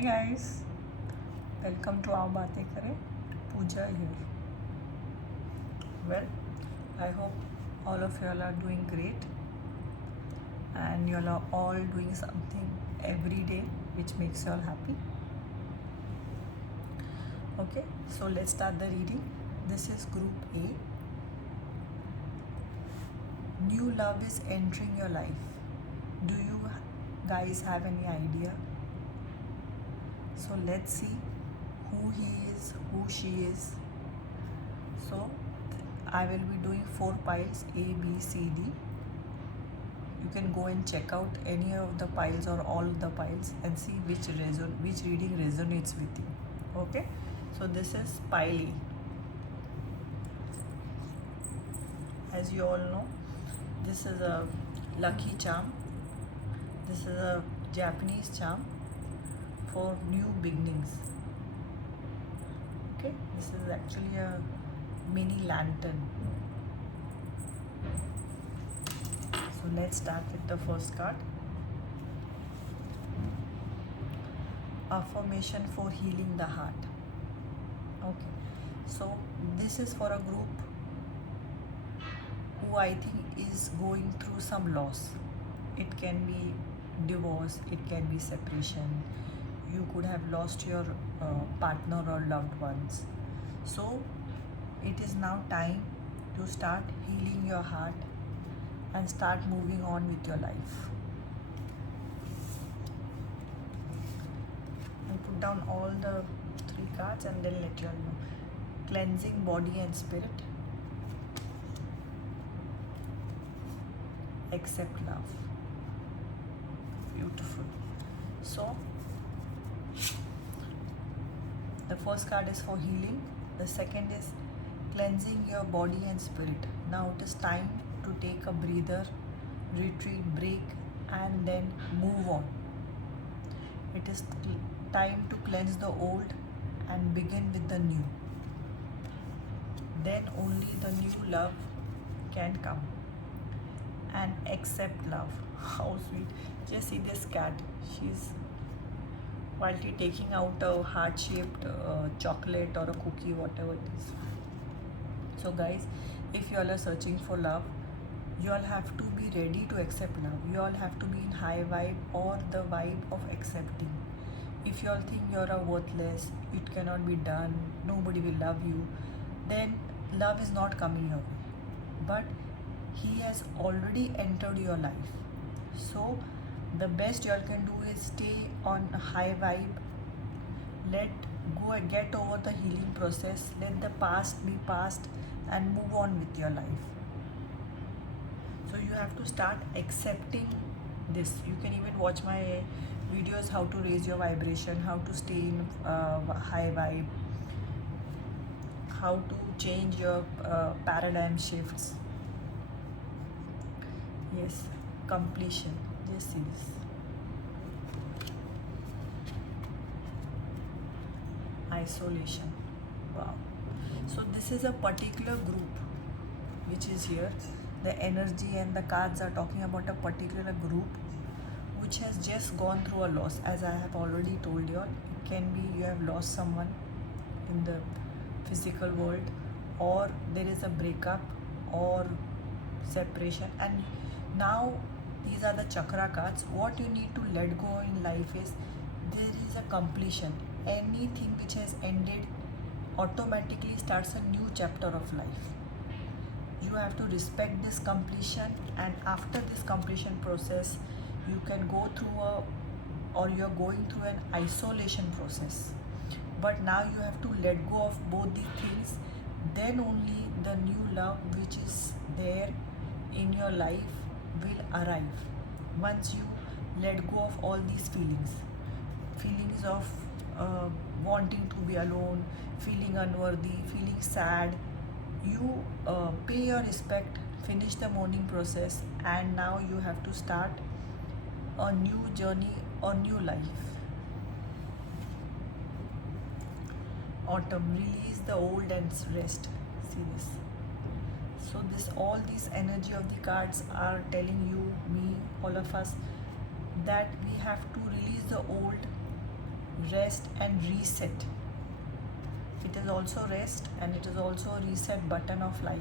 Hi guys, welcome to Aao Baatein Kare. Pooja here. Well, I hope all of y'all are doing great and y'all are all doing something every day which makes y'all happy. Okay, so let's start the reading. This is Group A. New love is entering your life. Do you guys have any idea? So let's see who he is, who she is. So I will be doing 4 piles A, B, C, D. You can go and check out any of the piles or all the piles and see which reading resonates with you. Okay, so this is pile A. As you all know, this is a lucky charm. This is a Japanese charm for new beginnings. Okay, this is actually a mini lantern. So let's start with the first card. Affirmation for healing the heart. Okay, so this is for a group who I think is going through some loss. It can be divorce, it can be separation. You could have lost your partner or loved ones. So it is now time to start healing your heart and start moving on with your life. I'll put down all the 3 cards and then let you all know. Cleansing body and spirit. Accept love. Beautiful. So the first card is for healing. The second is cleansing your body and spirit. Now it is time to take a breather, retreat, break, and then move on. It is time to cleanse the old and begin with the new. Then only the new love can come. And accept love. How sweet. Just see this cat. She's quietly taking out a heart-shaped chocolate or a cookie, whatever it is. So guys, if you all are searching for love, you all have to be ready to accept love. You all have to be in high vibe or the vibe of accepting. If you all think you're a worthless, it cannot be done, nobody will love you, then love is not coming your way. But he has already entered your life. So the best you all can do is stay on a high vibe. Let go and get over the healing process. Let the past be past and move on with your life. So you have to start accepting this. You can even watch my videos how to raise your vibration, how to stay in high vibe, how to change your paradigm shifts. Yes, completion. Just see this. Isolation. Wow. So this is a particular group which is here. The energy and the cards are talking about a particular group which has just gone through a loss. As I have already told you all, it can be you have lost someone in the physical world, or there is a breakup or separation, and now these are the chakra cards. What you need to let go in life is there is a completion. Anything which has ended automatically starts a new chapter of life. You have to respect this completion, and after this completion process you can go through or you're going through an isolation process. But now you have to let go of both these things, then only the new love which is there in your life will arrive. Once you let go of all these feelings of wanting to be alone, feeling unworthy, feeling sad, you pay your respect, finish the mourning process, and now you have to start a new journey or new life. Autumn, release the old and rest. See this. So all these energy of the cards are telling you, me, all of us, that we have to release the old rest and reset. It is also rest and it is also a reset button of life.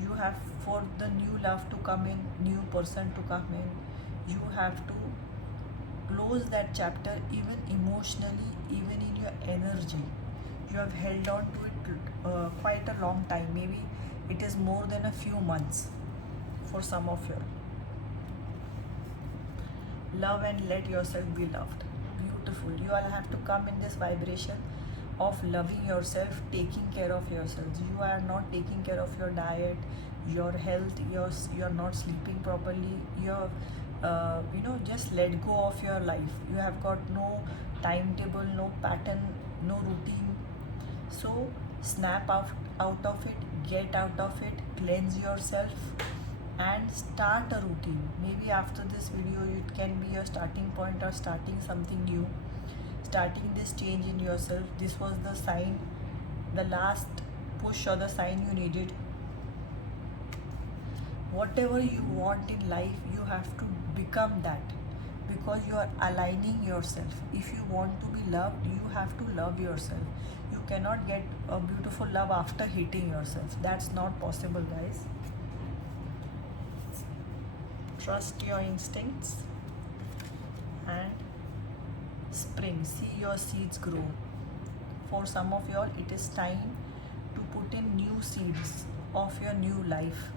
You have, for the new love to come in, new person to come in, you have to close that chapter, even emotionally, even in your energy. You have held on to it quite a long time. Maybe it is more than a few months for some of you. Love and let yourself be loved. Beautiful. You all have to come in this vibration of loving yourself, taking care of yourselves. You are not taking care of your diet, your health, you're not sleeping properly, you're just let go of your life. You have got no timetable, no pattern, no routine. So snap out of it, get out of it, cleanse yourself, and start a routine. Maybe after this video it can be your starting point or starting something new, starting this change in yourself. This was the sign, the last push or the sign you needed. Whatever you want in life, you have to become that, because you are aligning yourself. If you want to be loved, you have to love yourself. You cannot get a beautiful love after hating yourself. That's not possible, guys. Trust your instincts and spring. See your seeds grow. For some of y'all, it is time to put in new seeds of your new life.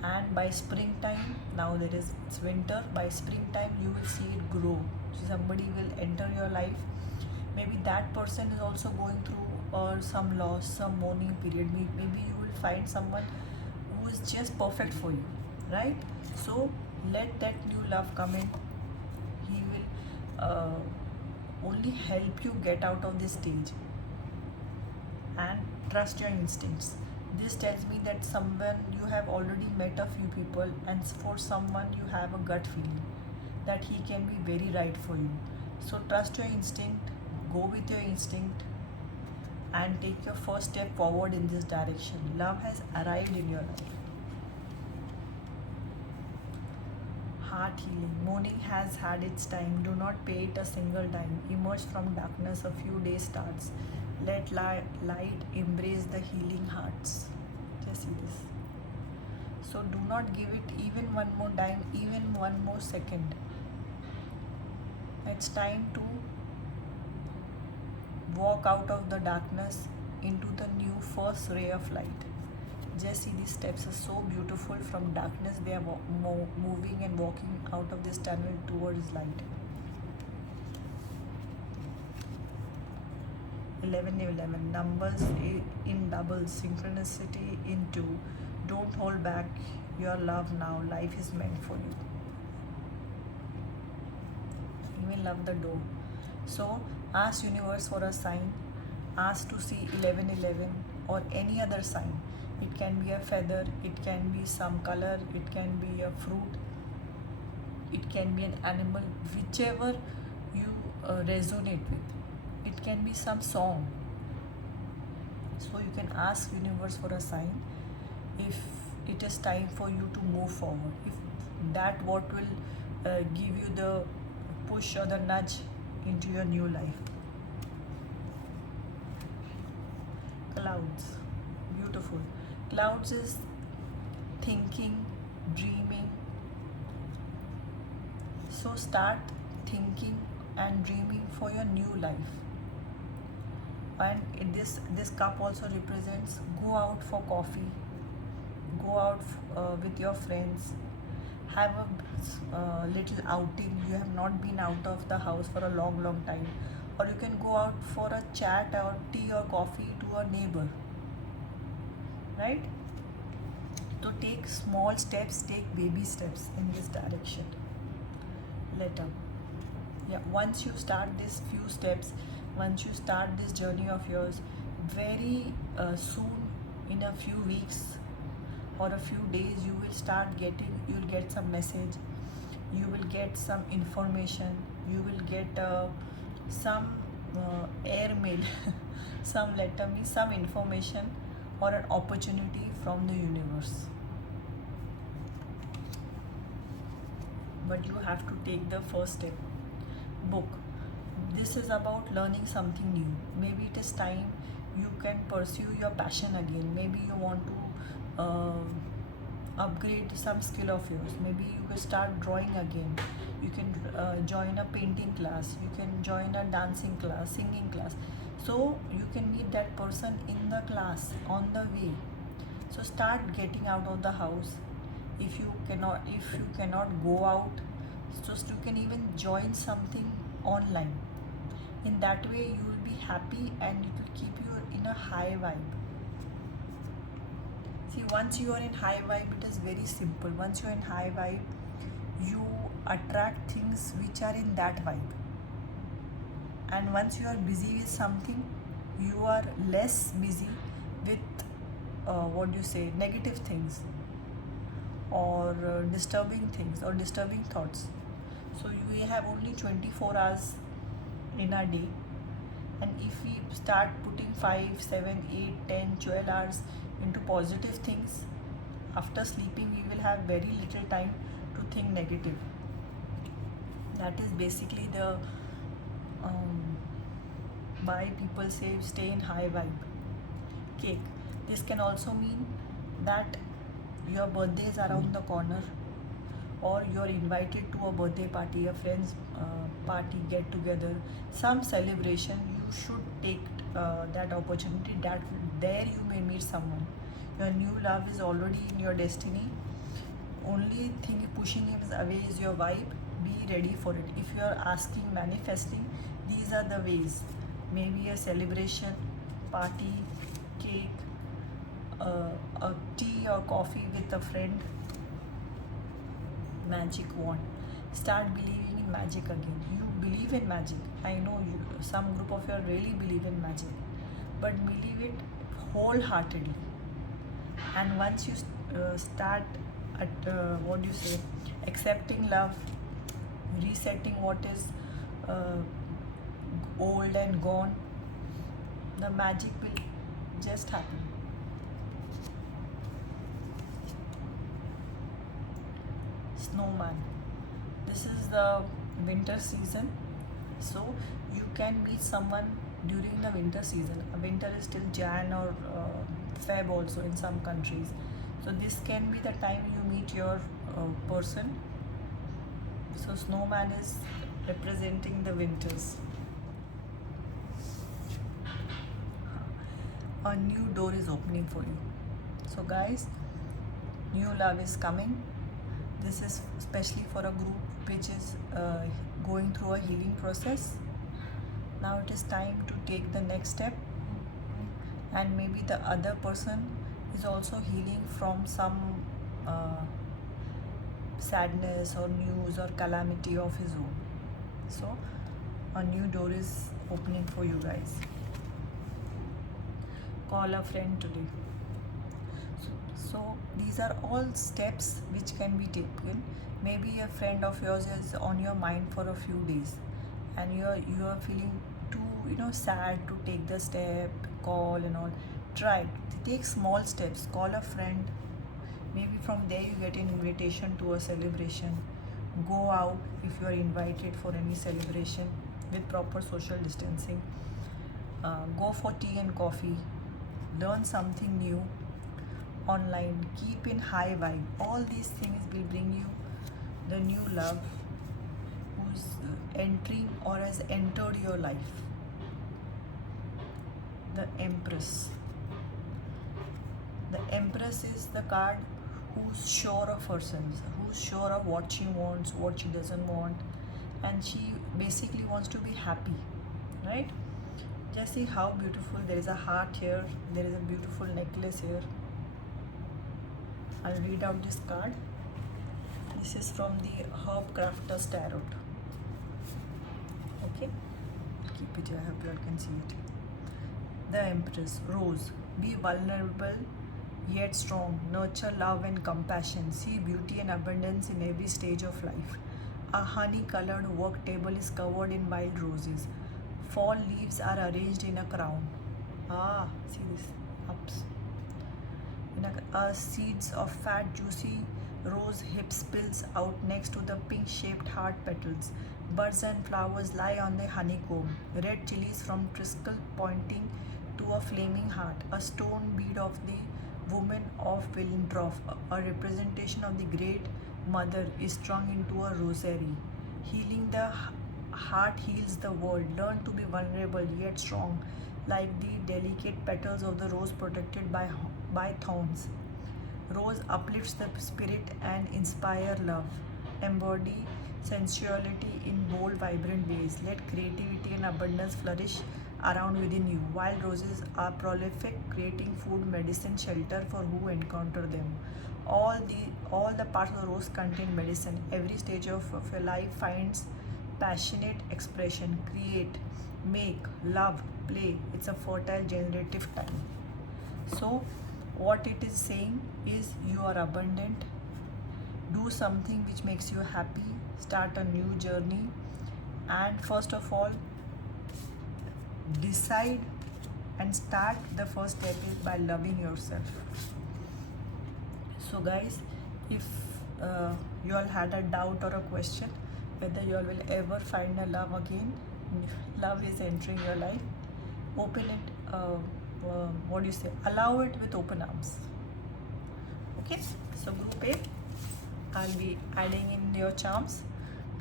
And by springtime, now it's winter, by springtime you will see it grow. So somebody will enter your life. Maybe that person is also going through some loss, some mourning period. Maybe you will find someone who is just perfect for you, right? So let that new love come in. He will only help you get out of this stage. And trust your instincts. This tells me that someone, you have already met a few people, and for someone you have a gut feeling that he can be very right for you. So trust your instinct, go with your instinct, and take your first step forward in this direction. Love has arrived in your life. Heart healing. Mourning has had its time. Do not pay it a single time. Emerge from darkness, a few days starts. Let light embrace the healing hearts. Just see this. So do not give it even one more time, even one more second. It's time to walk out of the darkness into the new first ray of light. Just see, these steps are so beautiful. From darkness they are moving and walking out of this tunnel towards light. 1111, numbers in doubles, synchronicity in 2. Don't hold back your love now. Life is meant for you. Even love the door. So ask universe for a sign. Ask to see 1111 or any other sign. It can be a feather, it can be some color, it can be a fruit, it can be an animal, whichever you resonate with. It can be some song. So you can ask universe for a sign if it is time for you to move forward. If that what will give you the push or the nudge into your new life. Clouds. Beautiful. Clouds is thinking, dreaming. So start thinking and dreaming for your new life. And this cup also represents, go out for coffee, go out with your friends, have a little outing. You have not been out of the house for a long time, or you can go out for a chat or tea or coffee to a neighbor, right? To take small steps, take baby steps in this direction. Let up. Yeah, once you start these few steps, once you start this journey of yours, very soon, in a few weeks or a few days, you'll get some message, you will get some information, you will get some air mail, some letter me, some information or an opportunity from the universe. But you have to take the first step. Book. This is about learning something new. Maybe it is time you can pursue your passion again. Maybe you want to upgrade some skill of yours. Maybe you will start drawing again. You can join a painting class. You can join a dancing class, singing class. So you can meet that person in the class on the way. So start getting out of the house. If you cannot go out, just you can even join something online. In that way you will be happy and it will keep you in a high vibe. See, once you are in high vibe, it is very simple. Once you are in high vibe, you attract things which are in that vibe. And once you are busy with something, you are less busy with negative things or disturbing things or disturbing thoughts. So we have only 24 hours in a day, and if we start putting 5, 7, 8, 10, 12 hours into positive things, after sleeping we will have very little time to think negative. That is basically the why people say stay in high vibe. Cake. This can also mean that your birthday is around the corner, or you're invited to a birthday party, a friend's party, get together, some celebration. You should take that opportunity. That there you may meet someone. Your new love is already in your destiny. Only thing pushing him away is your vibe. Be ready for it. If you are asking, manifesting, these are the ways. Maybe a celebration, party, cake, a tea or coffee with a friend. Magic wand. Start believing in magic again. You believe in magic. I know you. Some group of you really believe in magic, but believe it wholeheartedly. And once you start at accepting love, resetting what is old and gone, the magic will just happen. Snowman. This is the winter season, so you can meet someone during the winter season. Winter is till Jan or Feb also in some countries. So this can be the time you meet your person. So snowman is representing the winters. A new door is opening for you. So guys, new love is coming. This is especially for a group which is going through a healing process. Now it is time to take the next step, and maybe the other person is also healing from some sadness or news or calamity of his own. So a new door is opening for you guys. Call a friend today. So these are all steps which can be taken. Maybe a friend of yours is on your mind for a few days, and you are feeling too sad to take the step, call and all. Try. Take small steps. Call a friend. Maybe from there you get an invitation to a celebration. Go out if you are invited for any celebration with proper social distancing. Go for tea and coffee. Learn something new online. Keep in high vibe. All these things will bring you the new love who's entering or has entered your life. The Empress. The Empress is the card who's sure of herself, who's sure of what she wants, what she doesn't want, and she basically wants to be happy, right? Just see how beautiful. There is a heart here, there is a beautiful necklace here. I'll read out this card. This is from the Herb Crafters Tarot. Okay, keep it here. I hope you all can see it. The Empress. Rose. Be vulnerable yet strong. Nurture love and compassion. See beauty and abundance in every stage of life. A honey-colored work table is covered in wild roses. Fall leaves are arranged in a crown. See this. Ups. Seeds of fat, juicy Rose hip spills out next to the pink-shaped heart petals. Buds and flowers lie on the honeycomb. Red chilies from Triskel pointing to a flaming heart. A stone bead of the woman of Willendorf, a representation of the great mother, is strung into a rosary. Healing the heart heals the world. Learn to be vulnerable yet strong, like the delicate petals of the rose protected by thorns. Rose uplifts the spirit and inspire love. Embody sensuality in bold, vibrant ways. Let creativity and abundance flourish around within you. Wild roses are prolific, creating food, medicine, shelter for who encounter them. All the parts of the rose contain medicine. Every stage of your life finds passionate expression. Create, make, love, play. It's a fertile, generative time. So, what it is saying is you are abundant. Do something which makes you happy. Start a new journey. And first of all, decide and start. The first step is by loving yourself. So, guys, if you all had a doubt or a question whether you all will ever find a love again, love is entering your life, open it. What do you say? Allow it with open arms. Okay, so group A, I'll be adding in your charms.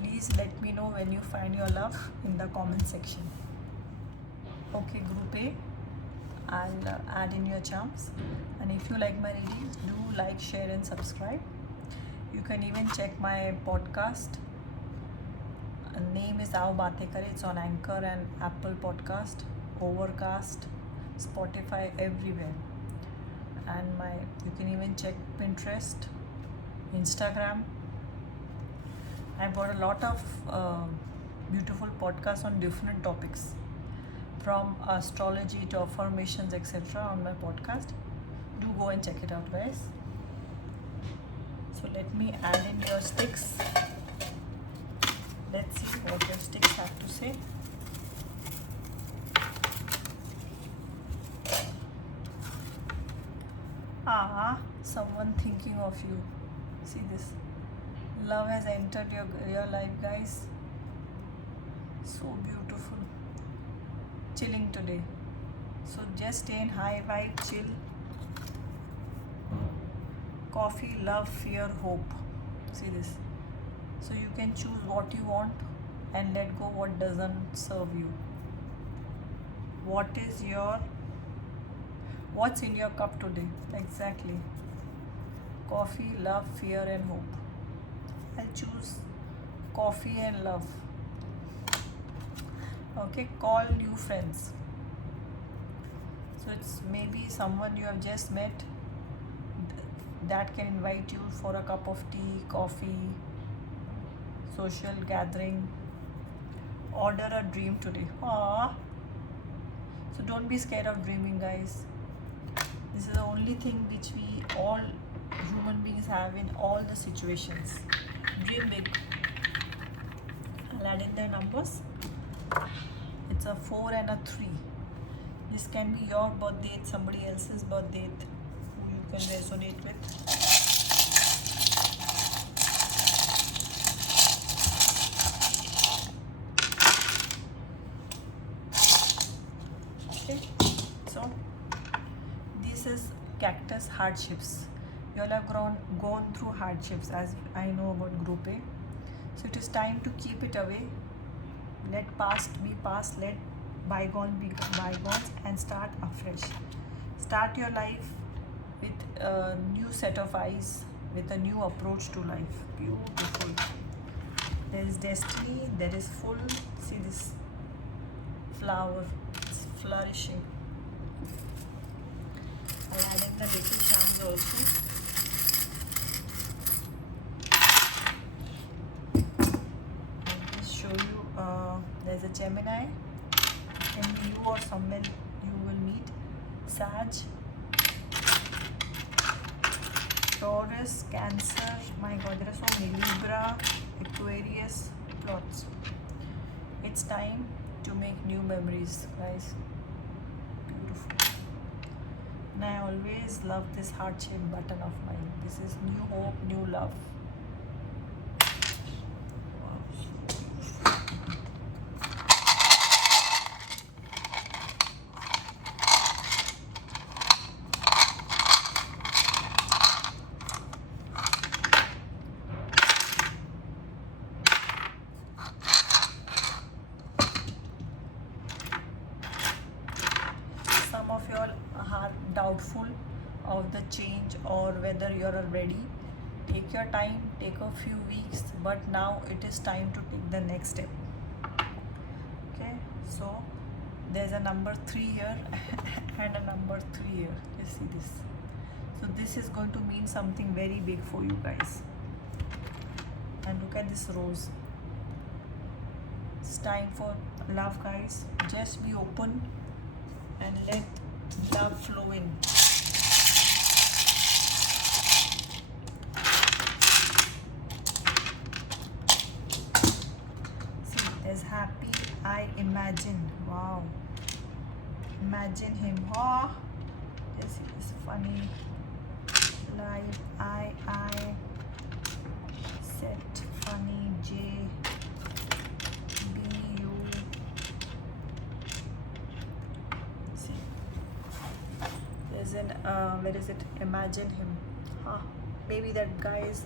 Please let me know when you find your love in the comment section. Okay, group A, I'll add in your charms. And if you like my readings, do like, share and subscribe. You can even check my podcast. Name is Aao Baatein Kare. It's on Anchor and Apple Podcast, Overcast, Spotify, everywhere. And you can even check Pinterest, Instagram. I've got a lot of beautiful podcasts on different topics, from astrology to affirmations, etc. on my podcast. Do go and check it out, guys. So let me add in your sticks. Let's see what your sticks have to say. Someone thinking of you. See this. Love has entered your life, guys. So beautiful. Chilling today. So just stay in high vibe, chill. Coffee, love, fear, hope. See this. So you can choose what you want and let go what doesn't serve you. What's in your cup today? Exactly. Coffee, love, fear and hope. I'll choose coffee and love. Okay, call new friends. So it's maybe someone you have just met that can invite you for a cup of tea, coffee, social gathering. Order a dream today. So don't be scared of dreaming, guys. This is the only thing which we all human beings have in all the situations. Dream big. I'll add in the numbers. It's a 4 and a 3. This can be your birth date, somebody else's birth date who you can resonate with. Okay, so this is cactus hardships. You all have gone through hardships, as I know about group A. So it is time to keep it away. Let past be past, let bygones be bygones and start afresh. Start your life with a new set of eyes, with a new approach to life. Beautiful. There is destiny, there is full. See this flower, it's flourishing. I'll add in the little charms also. I'll just show you. There's a Gemini. It can be you or someone you will meet. Sag, Taurus, Cancer. My God, there are so many. Libra, Aquarius, plots. It's time to make new memories, guys. Beautiful. And I always love this heart shaped button of mine. This is new hope, new love. Some of you are doubtful of the change or whether you are ready. Take your time, take a few weeks, but now it is time to take the next step. Okay, so there's a number 3 here and a number 3 here. You see this? So this is going to mean something very big for you guys. And look at this rose. It's time for love, guys. Just be open and let love flow in. See, there's happy. I imagine. Wow. Imagine him. Oh, this is funny. Live. I set funny. J. Where is it? Imagine him. Maybe that guy's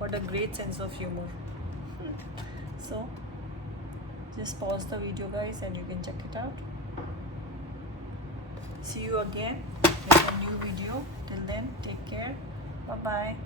got a great sense of humor. So just pause the video, guys, and you can check it out. See you again in a new video. Till then, take care. Bye bye.